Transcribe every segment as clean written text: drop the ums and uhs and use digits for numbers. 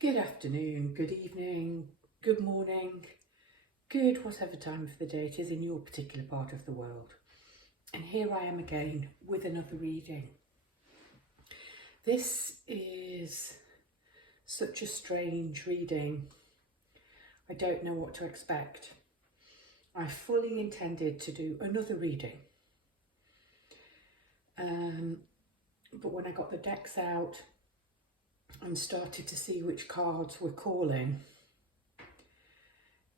Good afternoon, good evening, good morning, good whatever time of the day it is in your particular part of the world. And here I am again with another reading. This is such a strange reading. I don't know what to expect. I fully intended to do another reading. But when I got the decks out and started to see which cards were calling,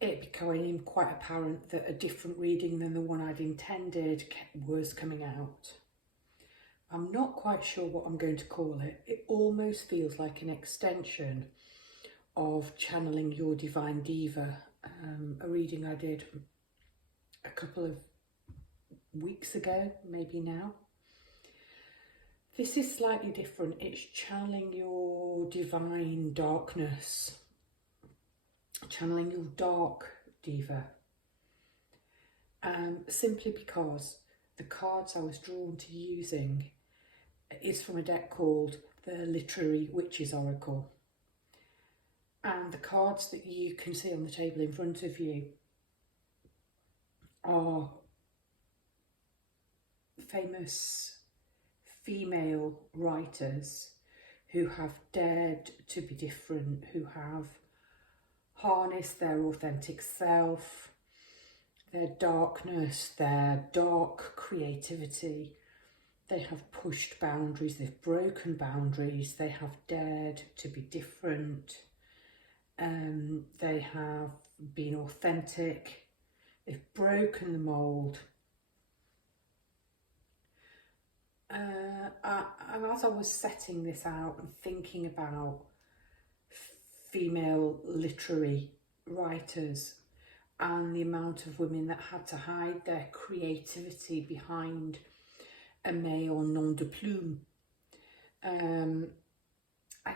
it became quite apparent that a different reading than the one I'd intended was coming out. I'm not quite sure what I'm going to call it. It almost feels like an extension of Channeling Your Divine Diva, a reading I did a couple of weeks ago, maybe now. This is slightly different. It's channeling your divine darkness, channeling your dark diva. Simply because the cards I was drawn to using is from a deck called the Literary Witches Oracle. And the cards that you can see on the table in front of you are famous female writers who have dared to be different, who have harnessed their authentic self, their darkness, their dark creativity. They have pushed boundaries, they've broken boundaries, they have dared to be different, they have been authentic, they've broken the mould. And as I was setting this out and thinking about female literary writers and the amount of women that had to hide their creativity behind a male nom de plume, and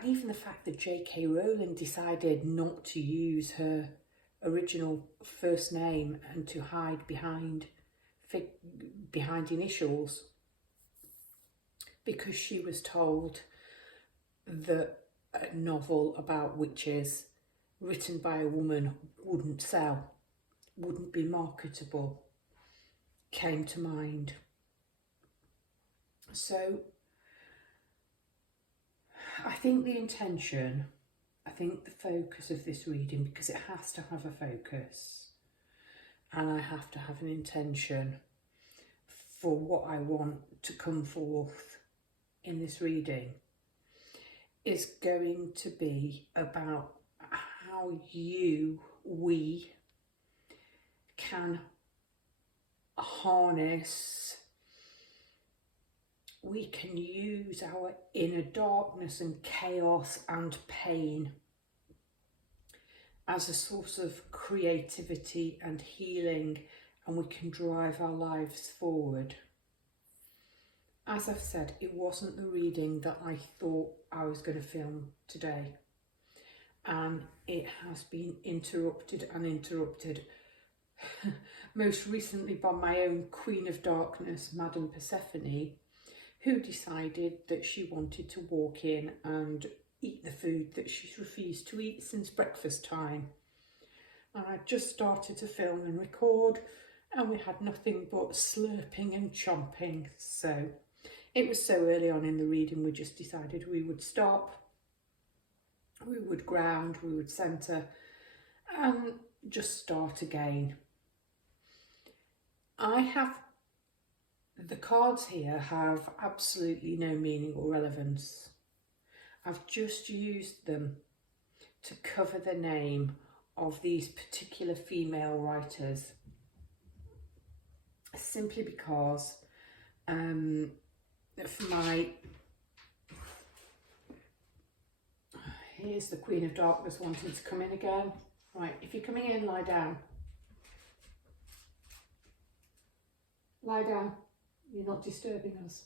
even the fact that J.K. Rowling decided not to use her original first name and to hide behind initials, because she was told that a novel about witches written by a woman wouldn't sell, wouldn't be marketable, came to mind. So I think the intention, I think the focus of this reading, because it has to have a focus and I have to have an intention for what I want to come forth in this reading, is going to be about how we can harness, we can use our inner darkness and chaos and pain as a source of creativity and healing, and we can drive our lives forward. As I've said, it wasn't the reading that I thought I was going to film today, and it has been interrupted and interrupted, most recently by my own Queen of Darkness, Madame Persephone, who decided that she wanted to walk in and eat the food that she's refused to eat since breakfast time. And I just started to film and record, and we had nothing but slurping and chomping. So it was so early on in the reading, we just decided we would stop, we would ground, we would centre, and just start again. The cards here have absolutely no meaning or relevance. I've just used them to cover the name of these particular female writers, simply because here's the Queen of Darkness wanting to come in again. Right, if you're coming in, lie down. Lie down. You're not disturbing us.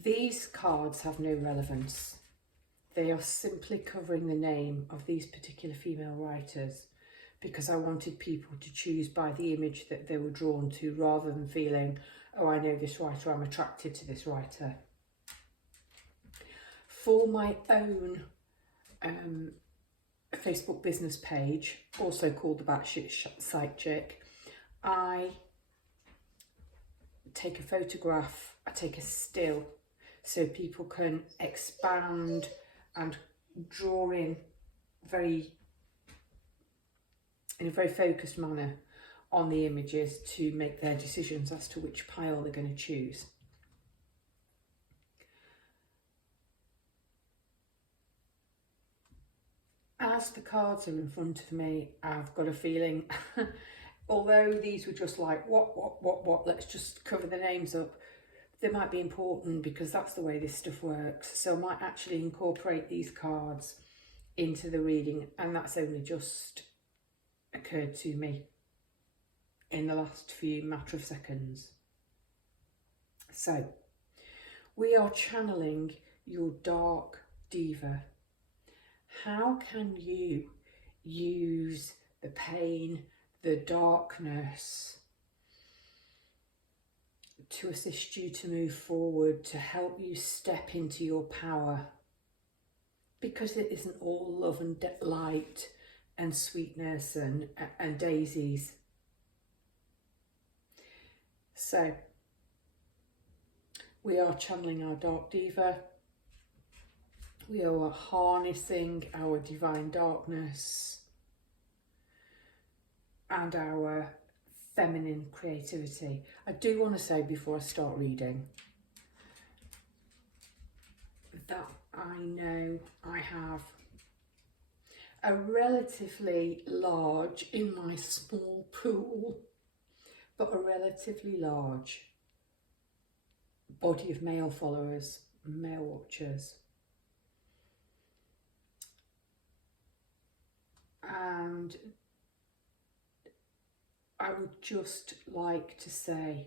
These cards have no relevance. They are simply covering the name of these particular female writers, because I wanted people to choose by the image that they were drawn to, rather than feeling, oh, I know this writer, I'm attracted to this writer. For my own Facebook business page, also called the Batshit Psychic, I take a photograph, I take a still, so people can expand and draw in a very focused manner on the images to make their decisions as to which pile they're going to choose. As the cards are in front of me, I've got a feeling, although these were just like, what, let's just cover the names up, they might be important because that's the way this stuff works. So I might actually incorporate these cards into the reading, and that's only just occurred to me in the last few matter of seconds. So, we are channeling your dark diva. How can you use the pain, the darkness to assist you to move forward, to help you step into your power? Because it isn't all love and light and sweetness and daisies. So, we are channeling our dark diva. We are harnessing our divine darkness and our feminine creativity. I do want to say before I start reading that I know I have a relatively large, in my small pool, but a relatively large body of male followers, male watchers. And I would just like to say,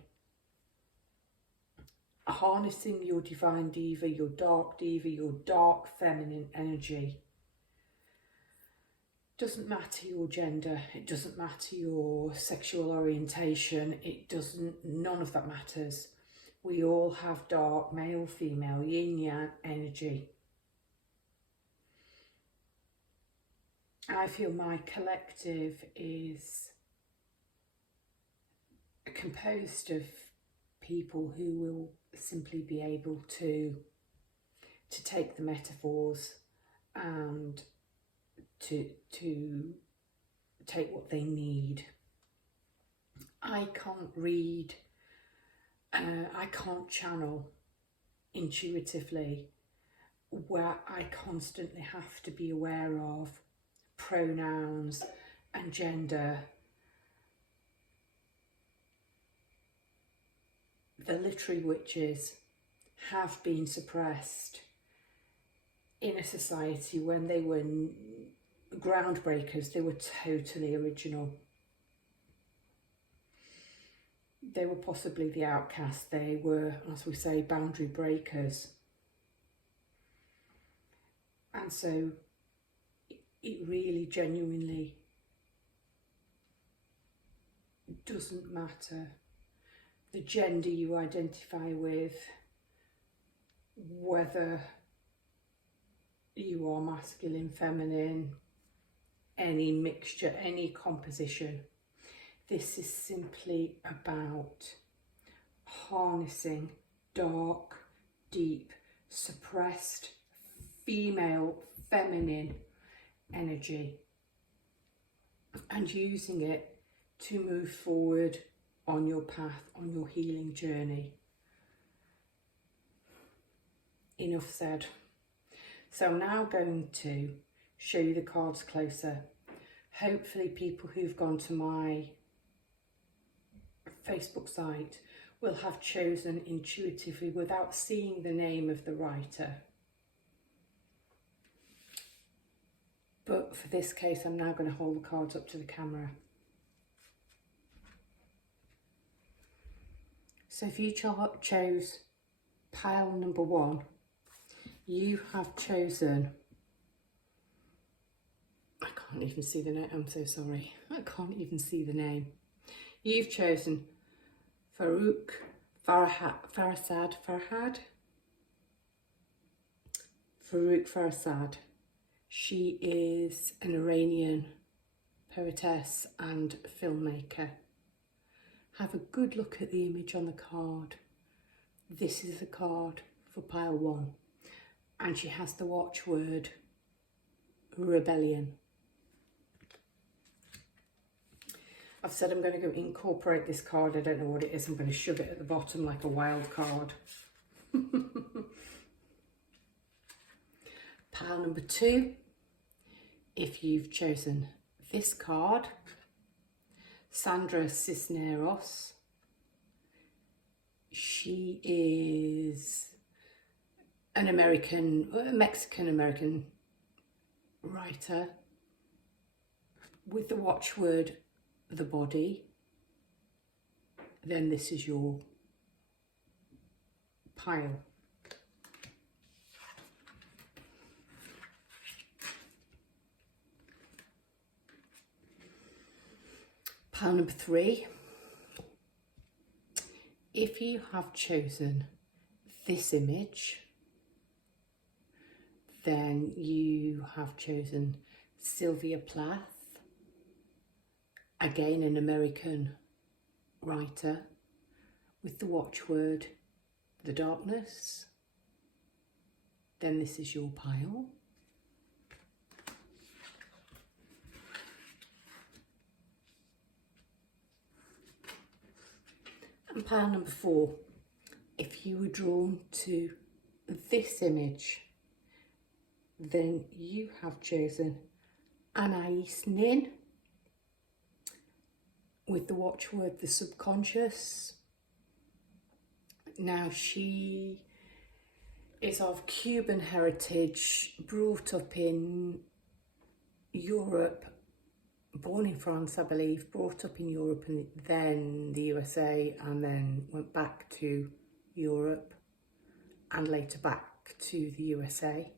harnessing your divine diva, your dark feminine energy. Doesn't matter your gender, it doesn't matter your sexual orientation, none of that matters. We all have dark, male, female, yin yang energy. I feel my collective is composed of people who will simply be able to take the metaphors and to take what they need. I can't read, I can't channel intuitively, where I constantly have to be aware of pronouns and gender. The literary witches have been suppressed in a society when they were groundbreakers. They were totally original. They were possibly the outcast. They were, as we say, boundary breakers. And so it really genuinely doesn't matter the gender you identify with, whether you are masculine, feminine, any mixture, any composition. This is simply about harnessing dark, deep, suppressed, female, feminine energy and using it to move forward on your path, on your healing journey. Enough said. So I'm now going to show you the cards closer. Hopefully people who've gone to my Facebook site will have chosen intuitively without seeing the name of the writer. But for this case, I'm now going to hold the cards up to the camera. So if you chose pile number 1, you have chosen, I can't even see the name, I'm so sorry, I can't even see the name. You've chosen Farhad, Farouk Farasad. She is an Iranian poetess and filmmaker. Have a good look at the image on the card. This is the card for pile 1, and she has the watchword rebellion. I've said I'm going to go incorporate this card. I don't know what it is. I'm going to shove it at the bottom like a wild card. Pile number 2, if you've chosen this card, Sandra Cisneros. She is an Mexican-American writer with the watchword the body. Then this is your pile. Pile number 3. If you have chosen this image, then you have chosen Sylvia Plath, again an American writer, with the watchword the darkness. Then this is your pile. And pile number 4, if you were drawn to this image, then you have chosen Anais Nin with the watchword the subconscious. Now, she is of Cuban heritage, brought up in Europe, born in France, I believe, brought up in Europe and then the USA, and then went back to Europe and later back to the USA.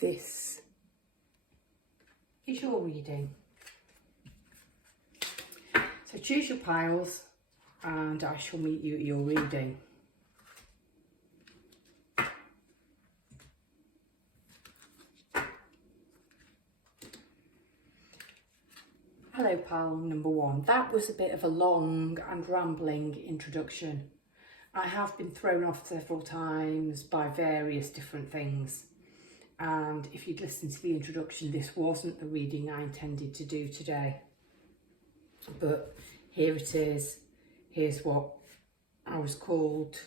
This is your reading. So choose your piles and I shall meet you at your reading. Hello, pile number 1. That was a bit of a long and rambling introduction. I have been thrown off several times by various different things. And if you'd listened to the introduction, this wasn't the reading I intended to do today. But here it is. Here's what I was called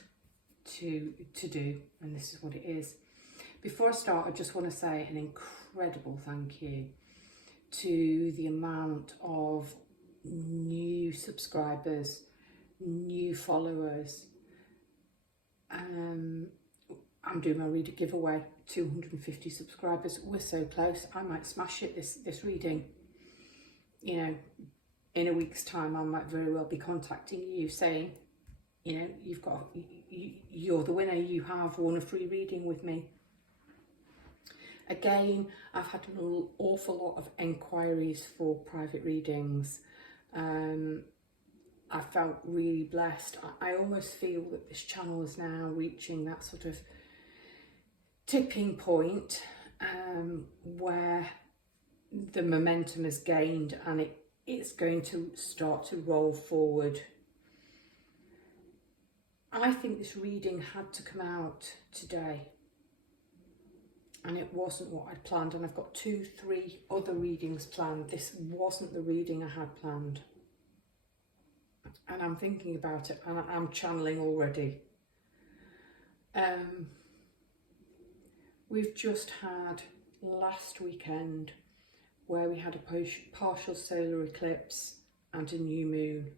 to do, and this is what it is. Before I start, I just want to say an incredible thank you to the amount of new subscribers, new followers. I'm doing my reader giveaway, 250 subscribers. We're so close. I might smash it this reading. You know, in a week's time, I might very well be contacting you saying, you know, you're the winner. You have won a free reading with me. Again, I've had an awful lot of enquiries for private readings. I felt really blessed. I almost feel that this channel is now reaching that sort of tipping point where the momentum has gained and it's going to start to roll forward. I think this reading had to come out today. And it wasn't what I'd planned, and I've got 2-3 other readings planned. This wasn't the reading I had planned. And I'm thinking about it, and I'm channeling already. We've just had last weekend where we had a partial solar eclipse and a new moon.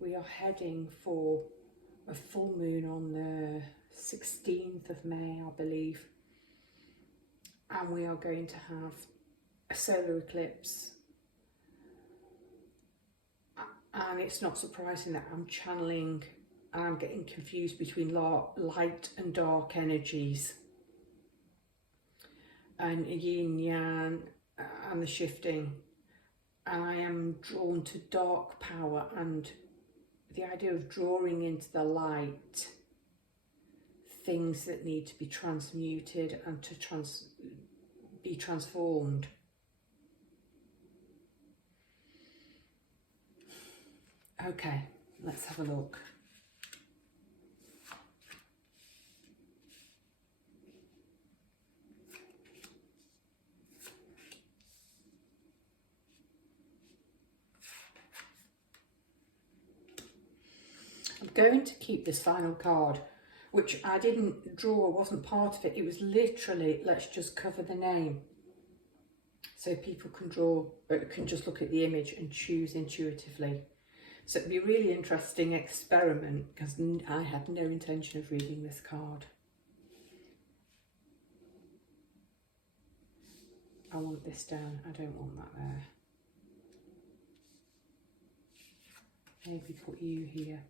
We are heading for a full moon on the 16th of May, I believe. And we are going to have a solar eclipse. And it's not surprising that I'm channeling and I'm getting confused between light and dark energies. And yin yang and the shifting. And I am drawn to dark power, and the idea of drawing into the light things that need to be transmuted and to be transformed. Okay, let's have a look. I'm going to keep this final card, which I didn't draw, wasn't part of it. It was literally, let's just cover the name. So people can draw, can just look at the image and choose intuitively. So it'd be a really interesting experiment, because I had no intention of reading this card. I want this down, I don't want that there. Maybe put you here.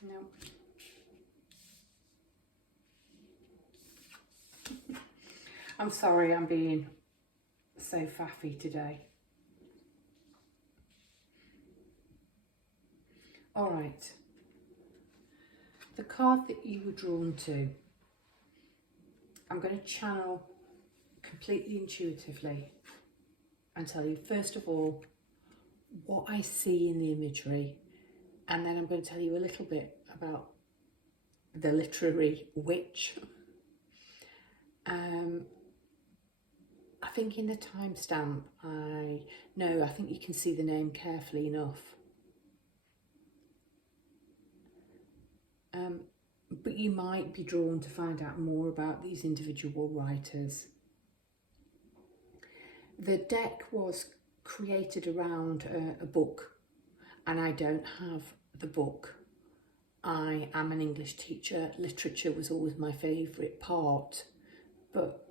No. I'm sorry, I'm being so faffy today. All right. The card that you were drawn to, I'm going to channel completely intuitively and tell you, first of all, what I see in the imagery, and then I'm going to tell you a little bit about the literary witch. I think in the timestamp, I think you can see the name carefully enough. But you might be drawn to find out more about these individual writers. The deck was created around a book, and I don't have the book. I am an English teacher. Literature was always my favourite part, but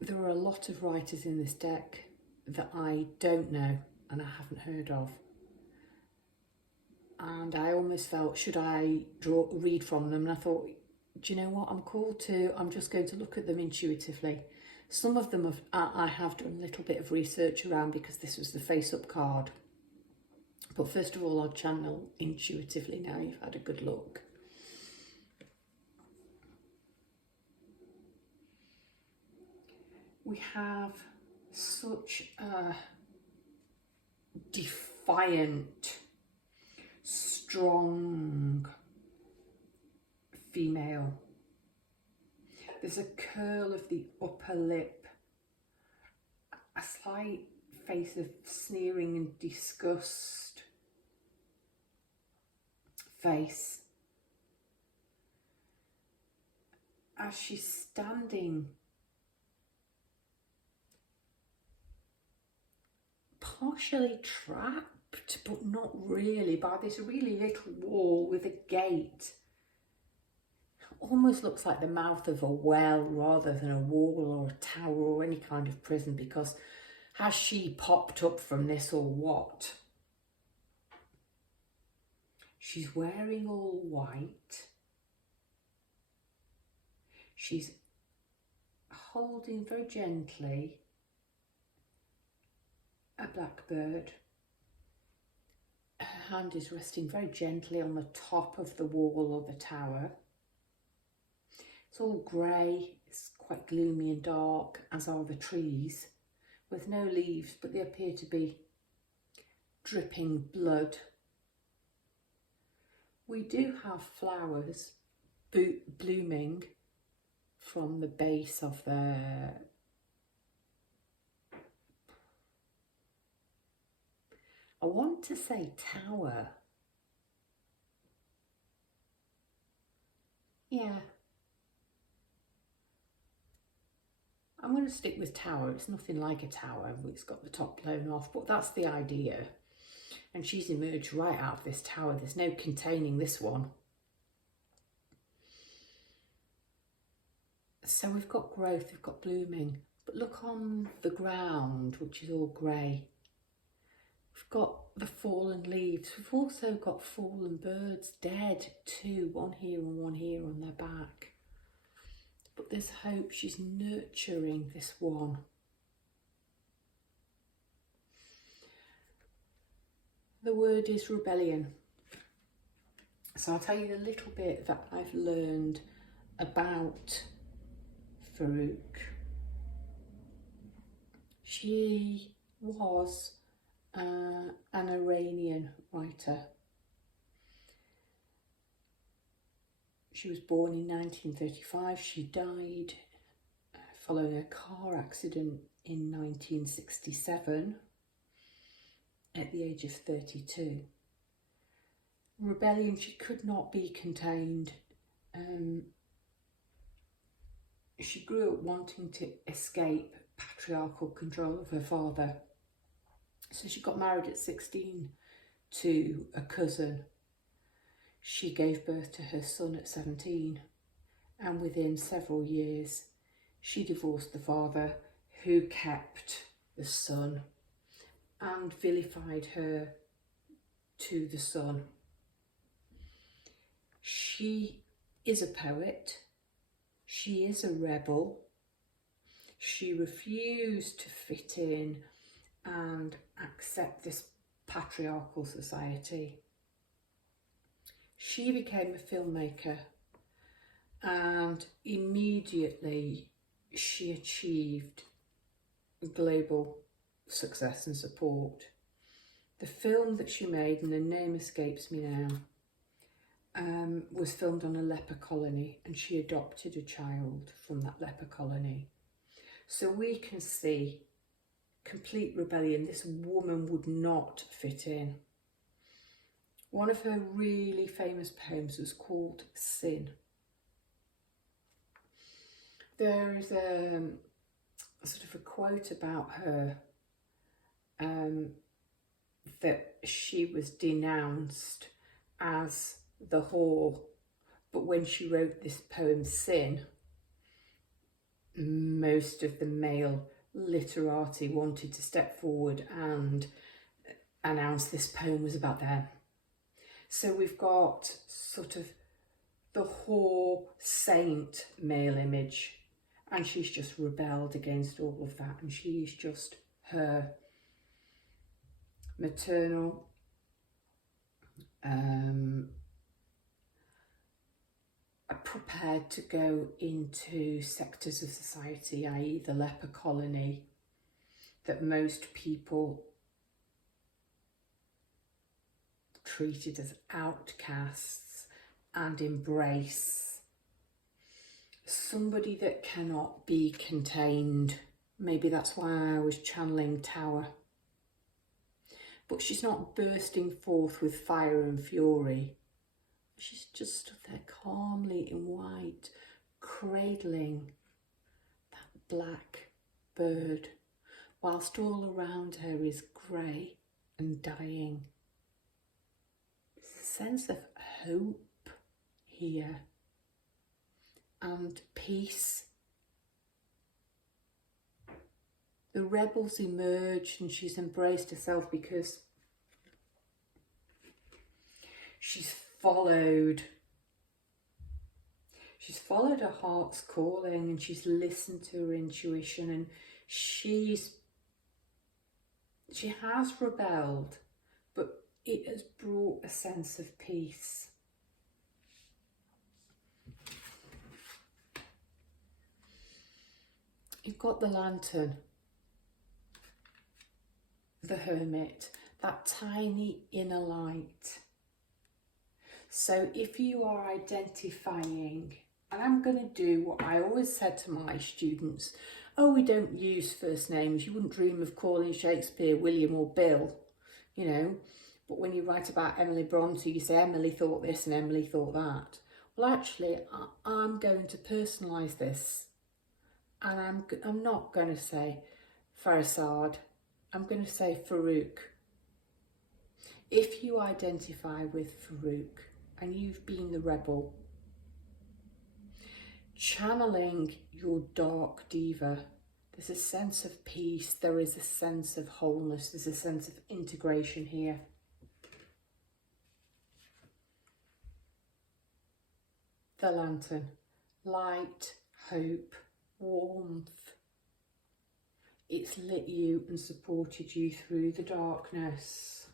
there are a lot of writers in this deck that I don't know and I haven't heard of. And I almost felt, should I read from them? And I thought, do you know what, I'm called to, I'm just going to look at them intuitively. Some of them I have done a little bit of research around, because this was the face-up card. But first of all, I'll channel intuitively now you've had a good look. We have such a defiant, strong female. There's a curl of the upper lip, a slight face of sneering and disgust face, as she's standing partially trapped, but not really, by this really little wall with a gate. Almost looks like the mouth of a well rather than a wall or a tower or any kind of prison, because has she popped up from this or what? She's wearing all white. She's holding very gently a blackbird. Her hand is resting very gently on the top of the wall or the tower. It's all grey, it's quite gloomy and dark, as are the trees, with no leaves, but they appear to be dripping blood. We do have flowers blooming from the base of the I want to say tower. Yeah. I'm going to stick with tower. It's nothing like a tower. It's got the top blown off, but that's the idea. And she's emerged right out of this tower. There's no containing this one. So we've got growth, we've got blooming. But look on the ground, which is all grey. We've got the fallen leaves. We've also got fallen birds, dead too. One here and one here on their back. But there's hope. She's nurturing this one. The word is rebellion. So I'll tell you a little bit that I've learned about Farouk. She was an Iranian writer. She was born in 1935. She died following a car accident in 1967 at the age of 32. Rebellion, she could not be contained. She grew up wanting to escape patriarchal control of her father. So she got married at 16 to a cousin. She gave birth to her son at 17, and within several years she divorced the father, who kept the son and vilified her to the son. She is a poet. She is a rebel. She refused to fit in and accept this patriarchal society. She became a filmmaker, and immediately she achieved global success and support. The film that she made, and the name escapes me now, was filmed on a leper colony, and she adopted a child from that leper colony. So we can see complete rebellion. This woman would not fit in. One of her really famous poems was called Sin. There is a sort of a quote about her that she was denounced as the whore, but when she wrote this poem Sin, most of the male literati wanted to step forward and announce this poem was about them. So we've got sort of the whore saint male image, and she's just rebelled against all of that, and she's just her maternal prepared to go into sectors of society, i.e. the leper colony, that most people treated as outcasts, and embrace somebody that cannot be contained. Maybe that's why I was channeling Tower. But she's not bursting forth with fire and fury. She's just stood there calmly in white, cradling that black bird, whilst all around her is grey and dying. There's a sense of hope here and peace. The rebels emerge, and she's embraced herself because she's followed her heart's calling, and she's listened to her intuition, and she has rebelled, but it has brought a sense of peace. You've got the lantern, the hermit, that tiny inner light. So if you are identifying, and I'm going to do what I always said to my students, oh, we don't use first names. You wouldn't dream of calling Shakespeare William or Bill, you know. But when you write about Emily Bronte, you say Emily thought this and Emily thought that. Well, actually, I'm going to personalise this. And I'm not going to say Farsad. I'm going to say Farouk. If you identify with Farouk and you've been the rebel, channeling your dark diva, there's a sense of peace, there is a sense of wholeness, there's a sense of integration here. The lantern, light, hope, warmth. It's lit you and supported you through the darkness.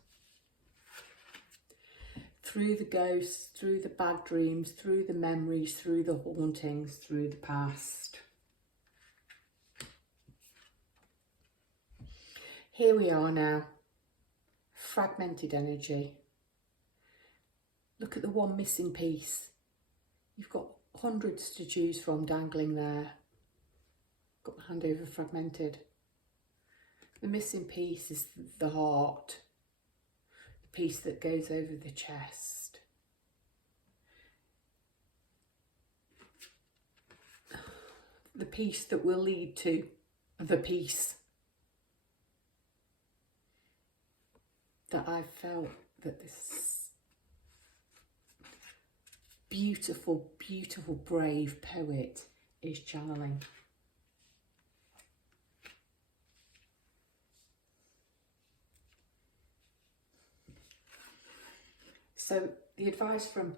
through the ghosts, through the bad dreams, through the memories, through the hauntings, through the past. Here we are now, fragmented energy. Look at the one missing piece. You've got hundreds to choose from dangling there. Got my hand over fragmented. The missing piece is the heart, the piece that goes over the chest. The piece that will lead to the peace that I felt that this beautiful, beautiful, brave poet is channeling. So the advice from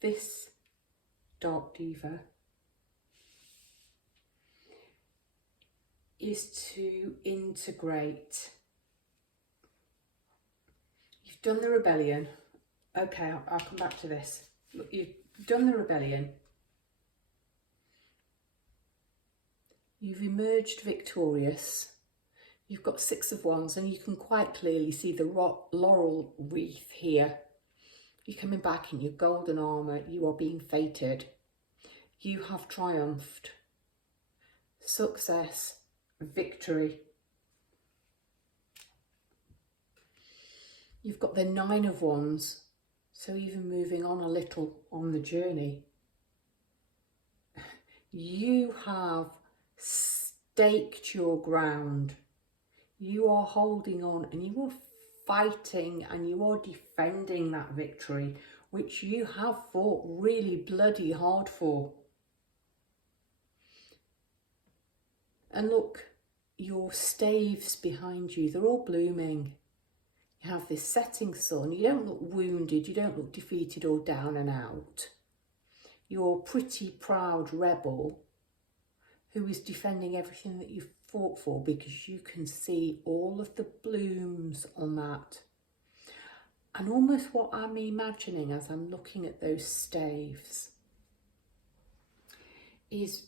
this dark diva is to integrate. You've done the rebellion. Okay, I'll come back to this. Look, you've done the rebellion. You've emerged victorious. You've got 6 of Wands and you can quite clearly see the laurel wreath here. You're coming back in your golden armour. You are being fated. You have triumphed. Success. Victory. You've got the 9 of Wands. So even moving on a little on the journey. You have staked your ground. You are holding on and you are fighting and you are defending that victory, which you have fought really bloody hard for. And look, your staves behind you, they're all blooming. You have this setting sun. You don't look wounded. You don't look defeated or down and out. You're a pretty proud rebel who is defending everything that you've fought for, because you can see all of the blooms on that. And almost what I'm imagining as I'm looking at those staves is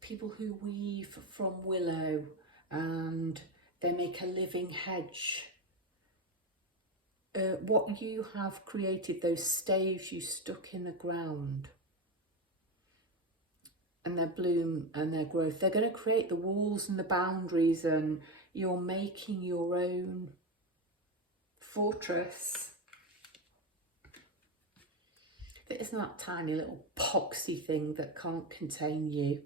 people who weave from willow and they make a living hedge. What you have created, those staves you stuck in the ground, and their bloom and their growth, they're going to create the walls and the boundaries, and you're making your own fortress that isn't that tiny little poxy thing that can't contain you.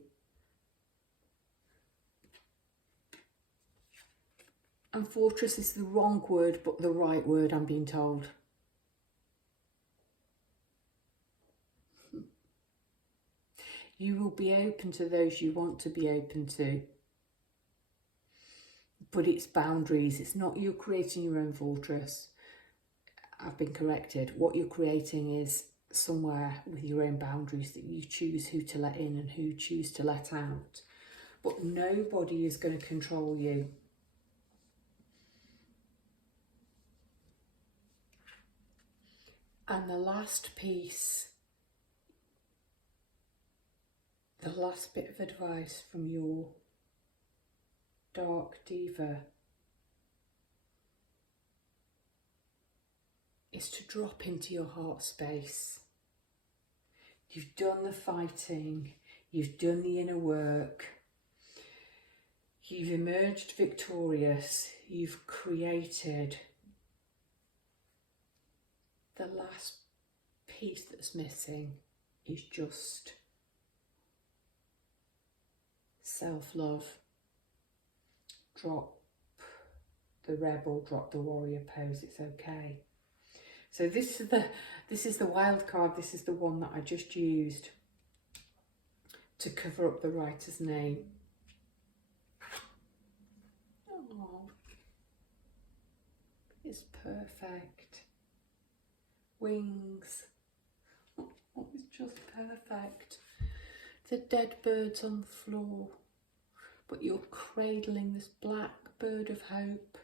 And fortress is the wrong word, but the right word, I'm being told. You will be open to those you want to be open to. But it's boundaries. It's not you creating your own fortress. I've been corrected. What you're creating is somewhere with your own boundaries that you choose who to let in and who choose to let out. But nobody is going to control you. And the last piece, the last bit of advice from your dark diva is to drop into your heart space. You've done the fighting, you've done the inner work, you've emerged victorious, you've created. The last piece that's missing is just self-love. Drop the rebel, drop the warrior pose, it's okay. So this is the wild card. This is the one that I just used to cover up the writer's name. Oh, it's perfect. Wings. Oh, it's just perfect. The dead birds on the floor, but you're cradling this black bird of hope.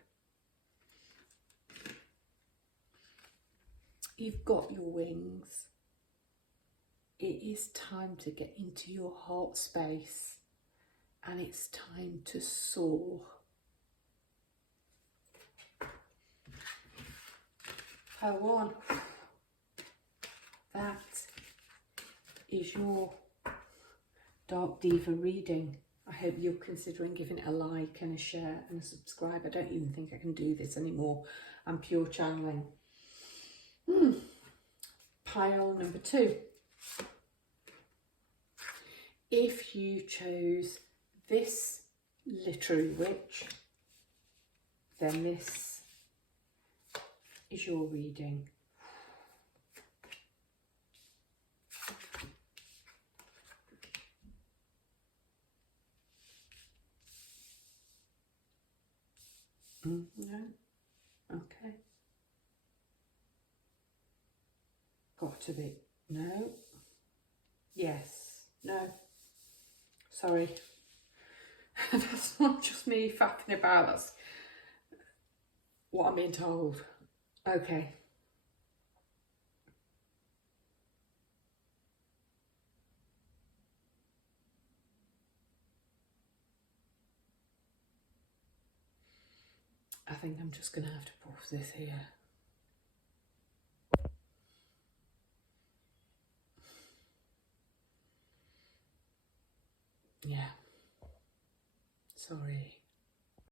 You've got your wings. It is time to get into your heart space, and it's time to soar. Go on. That is your Dark Diva reading. I hope you're considering giving it a like and a share and a subscribe. I don't even think I can do this anymore. I'm pure channeling. Pile number 2. If you chose this literary witch, then this is your reading. No? Okay. Got to be. No. Yes. No. Sorry. That's not just me faffing about. That's what I'm being told. Okay. I think I'm just going to have to pause this here. Yeah. Sorry.